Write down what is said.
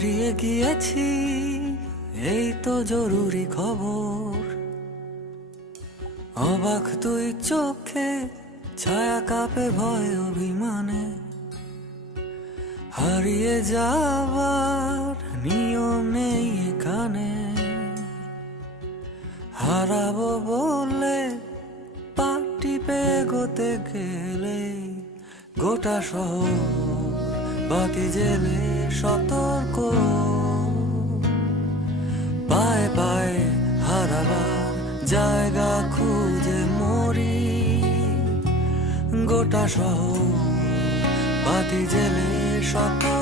হারিয়ে গিয়েছি, এই তো জরুরি খবর। অবাক তুই চোখে, ছায়া কাঁপে ভয় অভিমানে। হারিয়ে যাবার নিয়ম নেই এখানে। হারাবো বলে পাটি পেগোতে গেলে গোটা শহর বাতি জেলে সতর্ক। পায়ে পায়ে হারাবার জায়গা খুঁজে মরি, গোটা শহর বাতি জেলে সতর্ক।